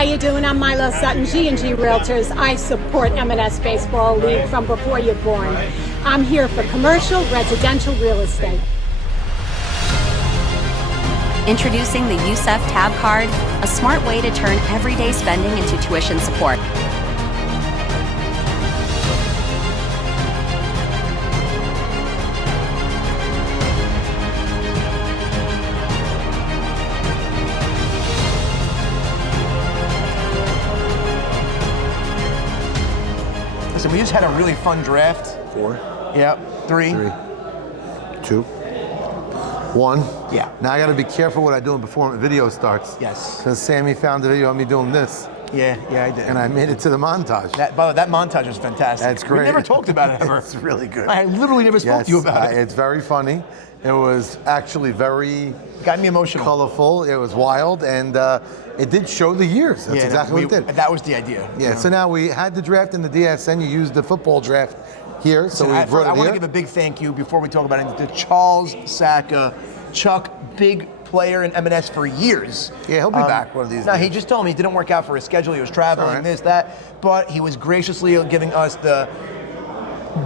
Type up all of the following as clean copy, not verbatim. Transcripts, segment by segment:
How you doing? I'm Milo Sutton, G&G Realtors. I support M&S Baseball League from before you're born. I'm here for commercial, residential real estate. Introducing the USEF Tab Card, a smart way to turn everyday spending into tuition support. Listen, we just had a really fun draft. 4. Yep. 3. 2. 1. Yeah. Now I got to be careful what I do before the video starts. Yes. Because Sammy found the video of me doing this. Yeah, I did. And I made it to the montage. By the way, that montage was fantastic. That's great. We never talked about it ever. It's really good. I literally never spoke to you about it. It's very funny. It was actually very got me emotional. Colorful. It was wild, and it did show the years. That's exactly what it did. That was the idea. Yeah. So now we had the draft in the DSN. You used the football draft here, so we brought it here. I want to give a big thank you before we talk about it to Charles Saka. Chuck, big player in M&S for years. Yeah, he'll be back one of these days. He just told me it didn't work out for his schedule. He was traveling, this, that. But he was graciously giving us the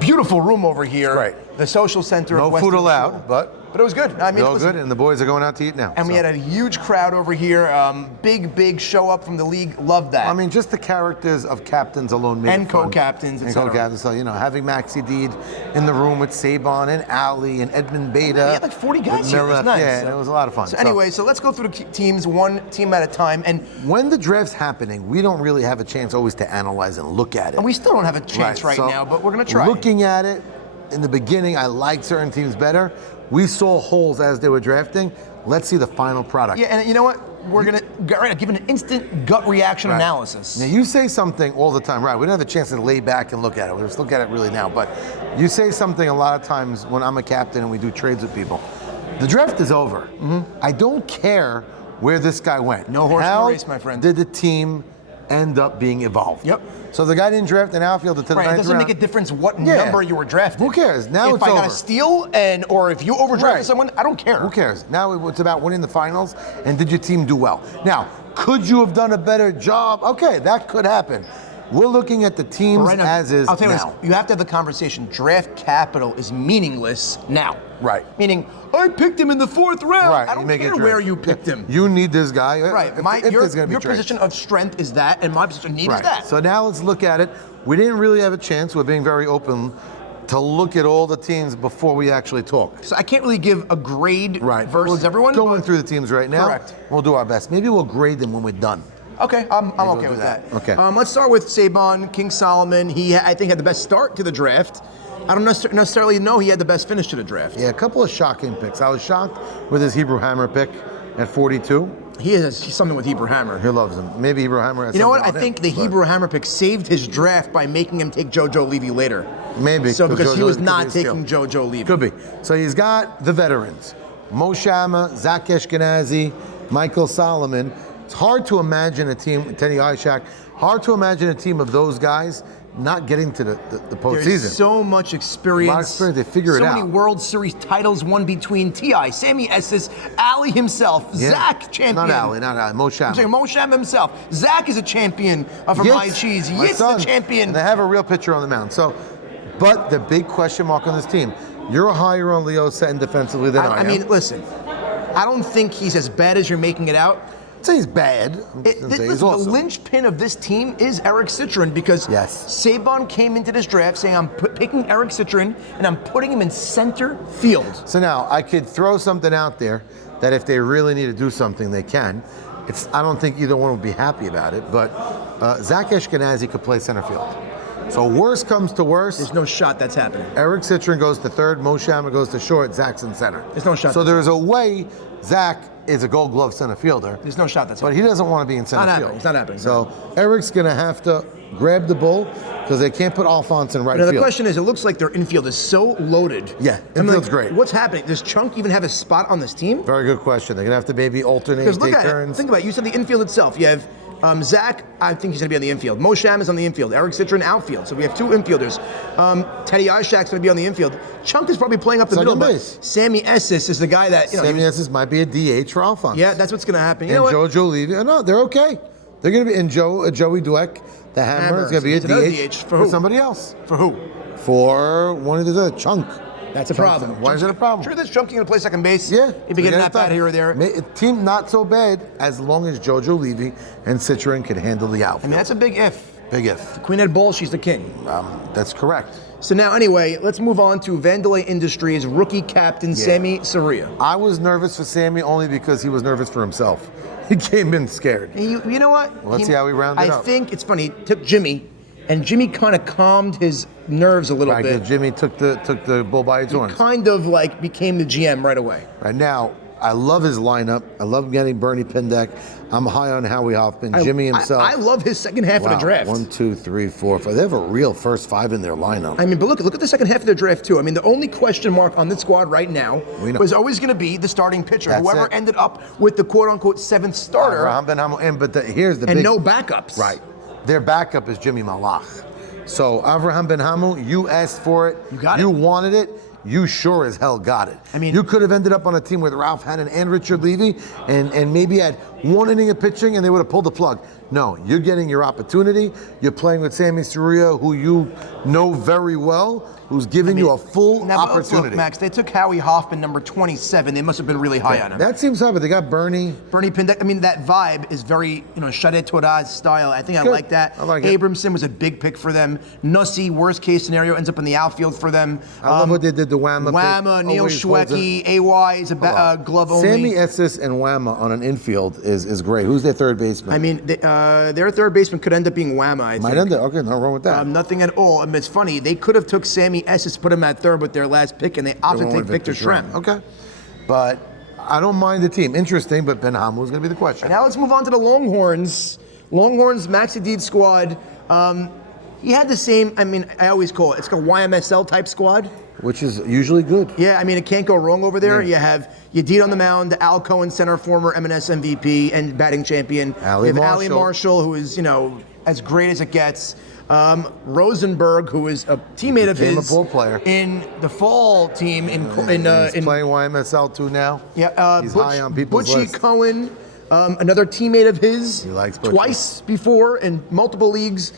beautiful room over here. Right. The social center No of Western food allowed, Shore. but it was good. I mean, all good, and the boys are going out to eat now. And we had a huge crowd over here. Big show up from the league. Loved that. I mean, just the characters of captains alone made and it fun. co-captains, and co-captains. So having Maxi Deed in the room with Saban and Ali and Edmund Beta. We had like 40 guys here. It was nice. Yeah, and it was a lot of fun. So anyway, so let's go through the teams, one team at a time. And when the draft's happening, we don't really have a chance always to analyze and look at it. And we still don't have a chance right now, but we're going to try. Looking at it, in the beginning, I liked certain teams better. We saw holes as they were drafting. Let's see the final product. Yeah, and you know what? We're going to give an instant gut reaction analysis. Now, you say something all the time, right? We don't have a chance to lay back and look at it. We're just looking at it really now. But you say something a lot of times when I'm a captain and we do trades with people. The draft is over. I don't care where this guy went. No horse in the race, my friend. Did the team end up being evolved? Yep. So the guy didn't draft an outfielder to the ninth round. It doesn't make a difference what number you were drafted. Who cares? Now it's over. If I got a steal or if you overdrafted someone, I don't care. Who cares? Now it's about winning the finals and did your team do well? Now, could you have done a better job? Okay, that could happen. We're looking at the teams as is now. I'll tell you this, you have to have the conversation. Draft capital is meaningless now. Right. Meaning, I picked him in the 4th round. Right. I don't care where you picked him. You need this guy. Right. Your position of strength is that, and my position of need is that. So now let's look at it. We didn't really have a chance. We're being very open to look at all the teams before we actually talk. So I can't really give a grade versus everyone. We're going through the teams right now. Correct. We'll do our best. Maybe we'll grade them when we're done. Okay, I'm okay with that. Okay. Let's start with Saban, King Solomon. He, I think, had the best start to the draft. I don't necessarily know he had the best finish to the draft. Yeah, a couple of shocking picks. I was shocked with his Hebrew Hammer pick at 42. He has something with Hebrew Hammer. He loves him. Maybe Hebrew Hammer has You know what? I something on think him, the Hebrew Hammer pick saved his draft by making him take JoJo Levy later. Maybe. So because he was JoJo not taking JoJo Levy. Could be. So he's got the veterans. Mo Shama, Zach Ashkenazi, Michael Solomon. It's hard to imagine a team, Teddy Ishak, hard to imagine a team of those guys not getting to the postseason. There's so much experience. A lot of experience. They figure it out. So many World Series titles won between T.I., Sammy Estes, Ali himself, Zach champion. Not Ali, Mo Shama. I'm saying Mo Shama himself. Zach is a champion from My Cheese. Yitz's the champion. And they have a real pitcher on the mound. So, but the big question mark on this team, you're higher on Leo Settin defensively than I am. I mean, listen, I don't think he's as bad as you're making it out. I'd say he's bad. The linchpin of this team is Eric Citron because Saban came into this draft saying, I'm picking Eric Citron and I'm putting him in center field. So now I could throw something out there that if they really need to do something, they can. I don't think either one would be happy about it, but Zach Ashkenazi could play center field. So worst comes to worst. There's no shot that's happening. Eric Citron goes to third, Mo Shama goes to short, Zach's in center. There's no shot. So there's a way Zach is a gold glove center fielder. There's no shot that's happening. But he doesn't want to be in center field. It's not happening. So Eric's going to have to grab the bull because they can't put Alphonse in right field. The question is, it looks like their infield is so loaded. Yeah, infield's great. What's happening? Does Chunk even have a spot on this team? Very good question. They're going to have to maybe alternate, take turns. Think about it. You said the infield itself. You have Zach, I think he's going to be on the infield. Mo Sham is on the infield. Eric Citron, outfield. So we have two infielders. Teddy Ishak's going to be on the infield. Chunk is probably playing up the middle, but Sammy Estes is the guy that, Sammy Estes might be a DH for Alphonse. Yeah, that's what's going to happen. And JoJo Levy. No, they're okay. They're going to be in Joey Dweck, the Hammer, is going to be a It's another DH, DH. For who? somebody else. For who? For one of the Chunk. That's a problem. Why is it a problem? Sure, this Chunky going to play second base. Yeah. If you get that bat here or there. Team not so bad as long as Jojo Levy and Citron can handle the outfield. I mean, that's a big if. Big if. The Queen had balls, she's the king. That's correct. So now, anyway, let's move on to Vandalay Industries rookie captain Sammy Soria. I was nervous for Sammy only because he was nervous for himself. He came in scared. You know what? Let's see how we round it up. I think it's funny. He took Jimmy, and Jimmy kind of calmed his nerves a little bit. Jimmy took the bull by its horns. Kind of like became the GM right away. Right now, I love his lineup. I love getting Bernie Pindeck. I'm high on Howie Hoffman, Jimmy himself. I love his second half of the draft. 1, 2, 3, 4, 5. They have a real first 5 in their lineup. I mean, but look at the second half of the draft too. I mean, the only question mark on this squad right now was always going to be the starting pitcher. That's Whoever it. ended up with the quote-unquote seventh starter, Here's the and big, no backups. Right. Their backup is Jimmy Malach. So Avraham Ben Hamu, you asked for it. You got it. You wanted it. You sure as hell got it. I mean, you could have ended up on a team with Ralph Hannon and Richard Levy and maybe had one inning of pitching and they would have pulled the plug. No, you're getting your opportunity. You're playing with Sammy Soria, who you know very well, who's giving you a full opportunity. Look, Max, they took Howie Hoffman, number 27. They must have been really high on him. That seems high, but they got Bernie. Bernie Pindeck. I mean, that vibe is very, Shade Torah's style. I think I like that. I like it. Abramson was a big pick for them. Nussi, worst case scenario, ends up in the outfield for them. I love what they did to Whamma. Whamma, Neil Schwecke, AY is a glove only. Sammy Estes and Whamma on an infield is great. Who's their third baseman? I mean, their third baseman could end up being Whamma, I think. Might end up. Okay, no wrong with that. Nothing at all. I mean, it's funny. They could have took Sammy Estes, put him at third with their last pick, and they opted to take Victor Schrem. Okay. But I don't mind the team. Interesting, but Ben Hamu is going to be the question. Now let's move on to the Longhorns. Longhorns, Max Hadid squad. He had the same, I always call it, it's like a YMSL type squad. Which is usually good. Yeah, I mean, it can't go wrong over there. Yeah. You have Yedid on the mound, Al Cohen, center, former M&S MVP and batting champion. Ali you have Marshall. Ali Marshall, who is, as great as it gets. Rosenberg, who is a teammate of Became his a ball player. in the fall team He's playing YMSL too now. Yeah, he's high on people's Butchie list. Cohen, another teammate of his, He likes Butchie. twice before in multiple leagues.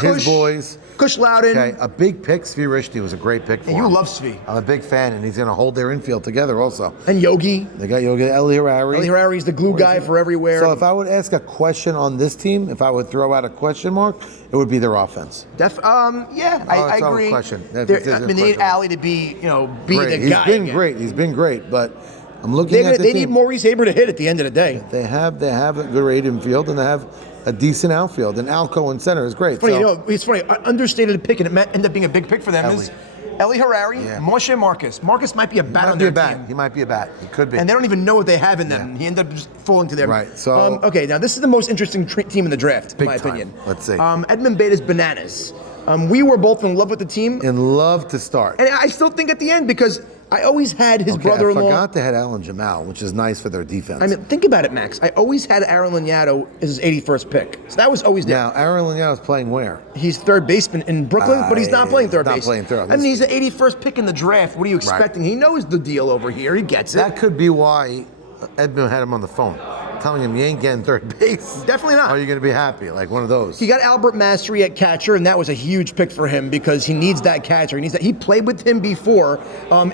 His boys. Kush Loudon. Okay, a big pick. Svi Rishti was a great pick for And you him. love Svi. I'm a big fan, and he's going to hold their infield together also. And Yogi. They got Yogi Eli Harari. Eli Harari's the glue guy for everywhere. So if I would ask a question on this team, if I would throw out a question mark, it would be their offense. I it's not a agree. question. They There's need question. Ali to be, be Great. the guy. He's been again. great. He's been great, but I'm looking at the They team. need Maurice Haber to hit at the end of the day. They have a good rate infield, and they have a decent outfield. And Alco in center is great. Funny, so, it's funny. Understated pick, and it ended up being a big pick for them. Eli. Is Eli Harari, Yeah. Moshe Marcus. Marcus might be a bat he on might be their a bat. team. He might be a bat. He could be. And they don't even know what they have in them. He ended up just falling to them. Right, so- okay, now this is the most interesting team in the draft, in Big my time. opinion. Let's see. Edmund Beda's Bananas. We were both in love with the team, in love to start. and I still think at the end because I always had his Okay, brother-in-law. I forgot they had Alan Jamal, which is nice for their defense. I mean, think about it, Max. I always had Aaron Laniato as his 81st pick, so that was always there. now, Aaron Lanier is playing where? He's third baseman in Brooklyn, but he's not playing third not base. playing third. I mean, he's the 81st pick in the draft. What are you expecting? He knows the deal over here. He gets it. That could be why Edmund had him on the phone, telling him you ain't getting third base. Definitely not. Are you going to be happy? Like one of those. He got Albert Mastery at catcher, and that was a huge pick for him because he needs that catcher. He needs that. He played with him before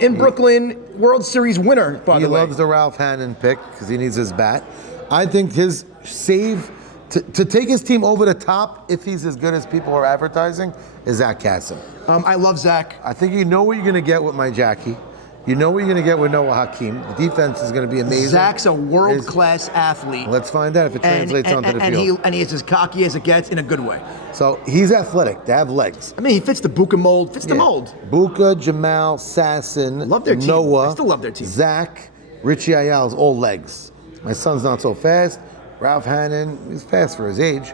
in Brooklyn, World Series winner. By He the way, loves the Ralph Hannon pick because he needs his bat. I think his save to take his team over the top, if he's as good as people are advertising, is Zach Kassim. I love Zach. I think you know what you're going to get with my Jackie. You know what you're going to get with Noah Hakeem. The defense is going to be amazing. Zach's a world-class athlete. Let's find out if it translates onto the field. And he's as cocky as it gets in a good way. So he's athletic. They have legs. I mean, he fits the Buka mold. Fits the mold. Buka, Jamal, Sasson, Love their team. Noah, I still love their team. Zach, Richie Ayala's all legs. My son's not so fast. Ralph Hannon is fast for his age.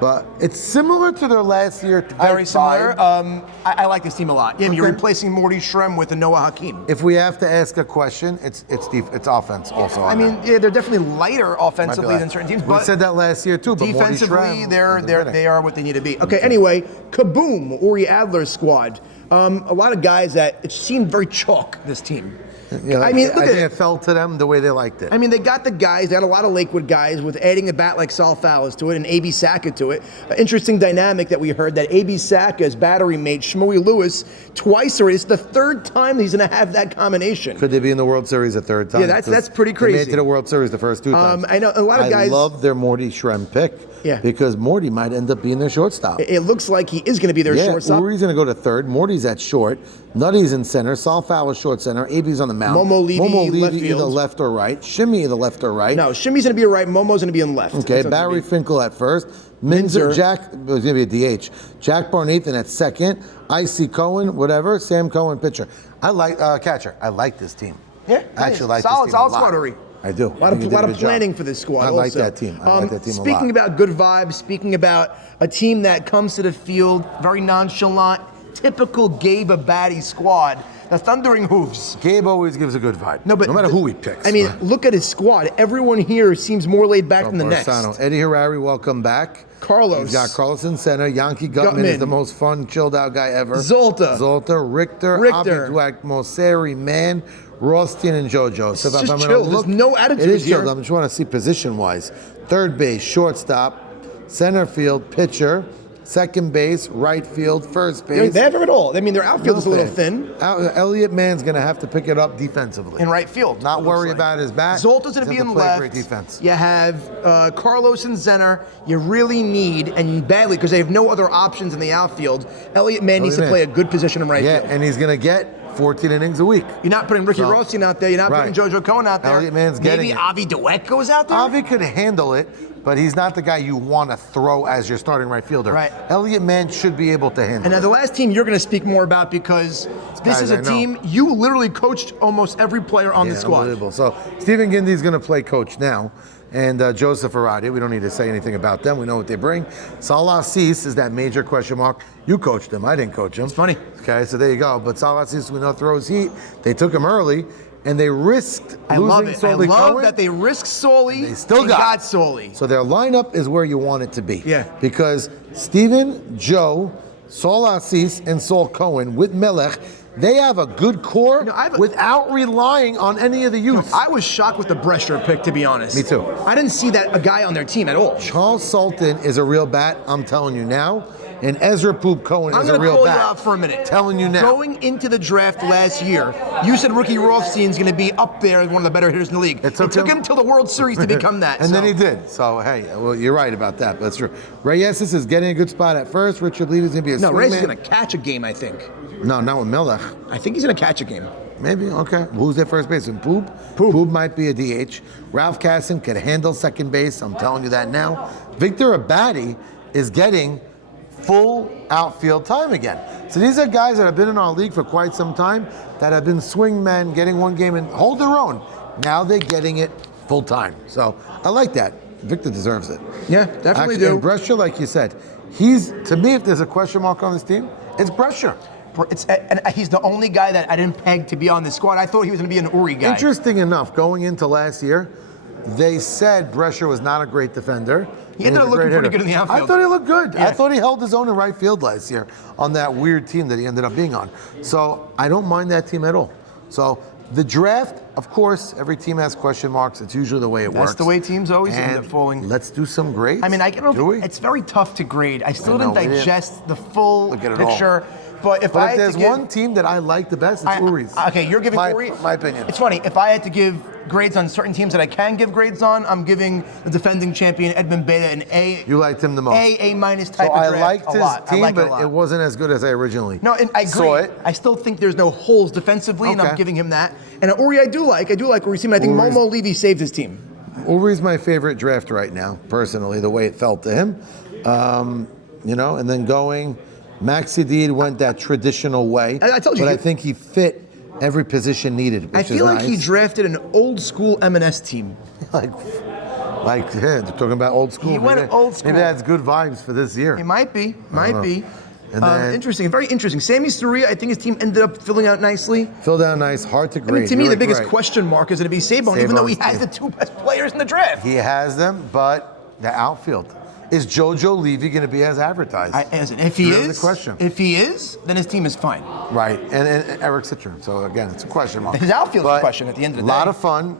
But it's similar to their last year. Very similar. vibe. I like this team a lot. Yeah, you're Okay. replacing Morty Shrem with a Noah Hakeem. If we have to ask a question, it's offense also. I mean, yeah, they're definitely lighter offensively than certain teams, We but said that last year too. But Morty defensively, Shrem, they are what they need to be. Okay, anyway, kaboom, Uri Adler's squad. A lot of guys that it seemed very chalk, this team. Yeah, I mean, look I at think it. it fell to them the way they liked it. I mean, they got the guys. They had a lot of Lakewood guys with adding a bat like Sal Fowles to it and A.B. Saka to it. Interesting dynamic that we heard that A.B. Saka's battery mate, Shmooey Lewis, twice already. It's the third time he's going to have that combination. Could they be in the World Series a third time? Yeah, that's pretty They made it crazy. to the World Series the first two times. I know a lot of guys. I love their Morty Shrem pick. Yeah. Because Morty might end up being their shortstop. It looks like he is going to be their Yeah, shortstop. Uri's going to go to third. Morty's at short. Nutty's in center. Sal Fowler's short center. AB's on the mound. Momo Levy, left either field. left or right. Shimmy either left or right. No, Shimmy's going to be right. Momo's going to be in left. Okay, That's what Barry it's gonna Finkel at first. Minzer, Minzer. Jack was going to be a DH. Jack Barnathan at second. Icy Cohen, whatever. Sam Cohen, pitcher. I like catcher. I like this team. be. Yeah, I actually like solid, this team a solid lot. squad, Uri. I do. A lot of planning for this squad. I like also. that team. I like that team a lot. Speaking about good vibes, speaking about a team that comes to the field very nonchalant, typical Gabe Abadi squad, the Thundering Hooves. Gabe always gives a good vibe. No matter who he picks. I mean, look at his squad. Everyone here seems more laid back than the next. Barsano. Eddie Harari, welcome back. Carlos. He's got Carlos in center. Yankee Gutman is Gutman. the most fun, chilled out guy ever. Zolta. Richter. Richter. Abidwak, Moseri, Man, Rothstein, and JoJo. So It's if just I'm gonna chilled. There's no attitude It is here. chilled. I just want to see position-wise. Third base, shortstop, center field, pitcher, second base, right field, first base. They have it all. I mean, their outfield is a little Nothing. thin. Elliott Mann's going to have to pick it up defensively. In right field. Not it looks worry like. about his bat. Zolta's going to Just be have in play left. Great defense. You have Carlos in center. You really need, and badly, because they have no other options in the outfield, Elliott Mann needs to Mann. play a good position in right Yeah, field. and he's going to get 14 innings a week. You're not putting Ricky So- Rothstein out there. You're not Right. putting JoJo Cohen out there. Elliott Mann's getting Maybe it. Avi DeWeck goes out there. Avi could handle it, but he's not the guy you want to throw as your starting right fielder. Right. Elliott Mann should be able to handle And now it. the last team you're going to speak more about because this guys is a I know. team you literally coached almost every player on the squad. Unbelievable. So Stephen Gindy's going to play coach now, and Joseph Aradi. We don't need to say anything about them. We know what they bring. Salah Cease is that major question mark. You coached him. I didn't coach him. It's funny. Okay, so there you go. But Salah Cease, we know throws heat. They took him early, and they risked I losing love it. I Sully love Cohen. that they risked Solly. They still and got Solly. So their lineup is where you want it to be. Yeah. Because Steven, Joe, Saul Assis, and Saul Cohen with Melech, they have a good core You know, I've- without relying on any of the youth. I was shocked with the Brescher pick, to be honest. Me too. I didn't see a guy on their team at all. Charles Sultan is a real bat, I'm telling you now. And Ezra Poop Cohen I'm is a going to real call bat. you out for a minute. Telling you now. Going into the draft last year, you said Ricky Rothstein's going to be up there as one of the better hitters in the league. It took him him till the World Series to become that. And so. then he did. So, hey, well, you're right about that. But that's true. Reyes is getting a good spot at first. Richard Levy's going to be a No, swingman. Reyes is going to catch a game, I think. No, not with Melech. I think he's going to catch a game. Maybe, okay. Who's their first baseman? Poop? Poop might be a DH. Ralph Casson can handle second base. I'm telling you that now. Victor Abadi is getting full outfield time again. So these are guys that have been in our league for quite some time that have been swingmen, getting one game and hold their own. Now they're getting it full time. So I like that. Victor deserves it. Yeah, definitely Actually, do. and Brescia, like you said, to me, if there's a question mark on this team, it's Brescia. And he's the only guy that I didn't peg to be on this squad. I thought he was going to be an Uri guy. Interesting enough, going into last year, they said Brescia was not a great defender. He ended up looking pretty good in the outfield. I thought he looked good. Yeah. I thought he held his own in right field last year on that weird team that he ended up being on. So I don't mind that team at all. So the draft, of course, every team has question marks. It's usually the way it works. That's the way teams always end And up falling. Let's do some grades. I mean, Do we? it's very tough to grade. I still I know, didn't yeah. digest the full Look at it all. picture. But if I But had if there's to give, one team that I like the best, it's Uri's. Okay, you're giving Uri. My opinion. It's funny. If I had to give grades on certain teams that I can give grades on, I'm giving the defending champion Edmund Beta an A. You liked him the most. A minus type So of I draft. liked a his lot. team, I like but it, a lot. it wasn't as good as I originally No, and I agree. saw it. I still think there's no holes defensively, and I'm Okay. giving him that. And Uri, I do like Uri's team. I think Uri's- Momo Levy saved his team. Uri's my favorite draft right now, personally, the way it felt to him. And then going, Maxi Deed went that traditional way. I told you, But I he- think he fit every position needed, which I feel is like he nice. drafted an old school M&S team. Like, Like, yeah, they're talking about old school. He went old school. Maybe that's good vibes for this year. It might be. Might be. And then, Interesting. Very interesting. Sammy Surya, I think his team ended up filling out nicely. filled out nice, hard to I grade. mean, to me, You're the like, biggest right. question mark is going to be Sabon, even though he Sabon's has the team. 2 best players in the draft. He has them, but the outfield. Is JoJo Levy going to be as advertised? If he Really is, the question. if he is, then his team is fine. Right, and Eric Citron. So again, it's a question mark. His outfield's a But question at the end of the A lot day. of fun.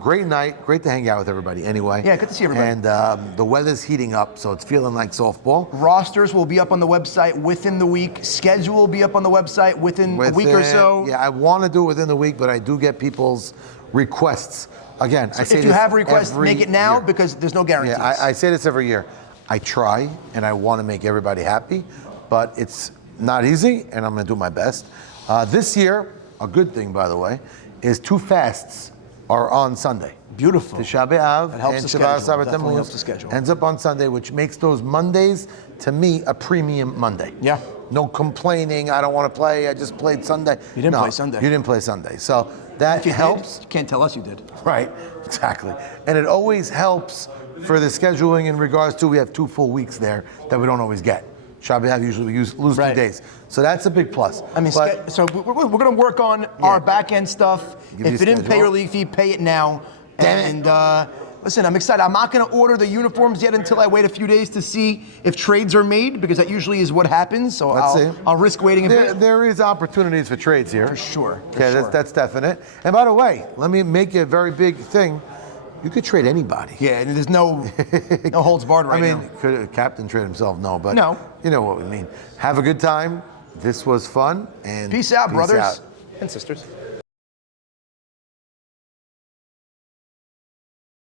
Great night. Great to hang out with everybody anyway. Yeah, good to see everybody. And the weather's heating up, so it's feeling like softball. Rosters will be up on the website within the week. Schedule will be up on the website within a week or so. Yeah, I want to do it within the week, but I do get people's requests. Again, I say If you this have requests, every make it now year. because there's no guarantees. Yeah, I say this every year. I try and I want to make everybody happy, but it's not easy, and I'm going to do my best. This year, a good thing, by the way, is 2 fasts are on Sunday. Beautiful. Tisha B'Av That helps and the Shabbat schedule. Sabbath Definitely helps Tammuz the schedule. ends up on Sunday, which makes those Mondays, to me, a premium Monday. Yeah. No complaining, I don't want to play, I just played Sunday. You didn't No, play Sunday. You didn't play Sunday. So that If you helps. did, you can't tell us you did. Right, exactly. And it always helps for the scheduling in regards to we have 2 full weeks there that we don't always get. Shabbat usually lose 2 Right. days. So that's a big plus. I mean, But- so we're going to work on our back end stuff. Give me If a you didn't pay schedule. your league fee, pay it now. Damn it. And listen, I'm excited. I'm not going to order the uniforms yet until I wait a few days to see if trades are made because that usually is what happens. So Let's see. I'll risk waiting a bit. There is opportunities for trades here. For sure, for Yeah, sure. that's definite. And by the way, let me make a very big thing. You could trade anybody. Yeah, and there's no holds barred right I mean, now. could a captain trade himself? No, but No. you know what we mean. Have a good time. This was fun. And Peace out, brothers out. and sisters.